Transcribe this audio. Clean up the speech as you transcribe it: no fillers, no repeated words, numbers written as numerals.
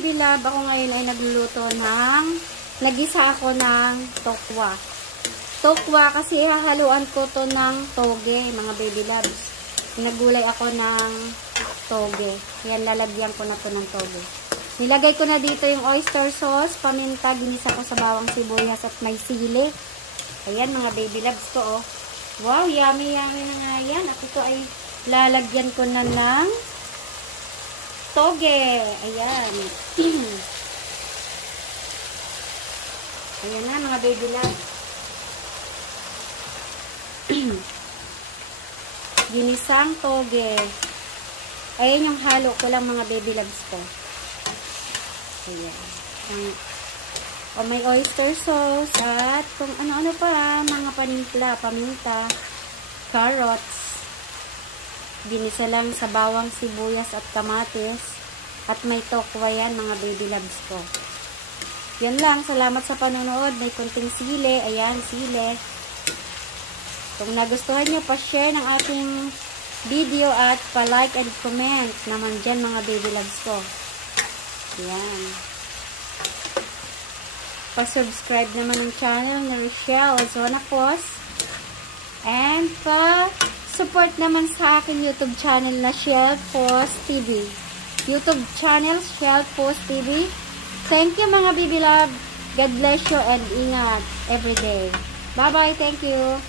baby love, ako ngayon ay nagluluto nagisa ako ng tokwa. Tokwa kasi hahaluan ko to ng toge, mga baby loves. Nagulay ako ng toge. Yan, lalagyan ko na to ng toge. Nilagay ko na dito yung oyster sauce, paminta, ginisa ko sa bawang sibuyas at may sili. Ayan, mga baby loves ko, oh. Wow, yummy, yummy na nga yan. At ito ay lalagyan ko na ng toge. Ayan. Ayan na, mga baby loves. Ginisang toge. Ayan yung halo ko lang, mga baby loves ko. Ayan. O may oyster sauce at kung ano-ano pa, mga panimpla, paminta, carrots. Ginisa lang sa bawang sibuyas at kamatis. At may tokwa yan, mga baby loves ko. Yan lang. Salamat sa panonood. May kunting sili. Ayan, sili. Kung nagustuhan nyo, pa-share ng ating video at pa-like and comment naman dyan, mga baby loves ko. Ayan. Pa-subscribe naman ng channel ni Rochelle Zonapos. And pa-support naman sa aking YouTube channel na Shelfos TV. YouTube channel Shelfos TV. Thank you, mga baby love. God bless you and ingat everyday. Bye-bye. Thank you.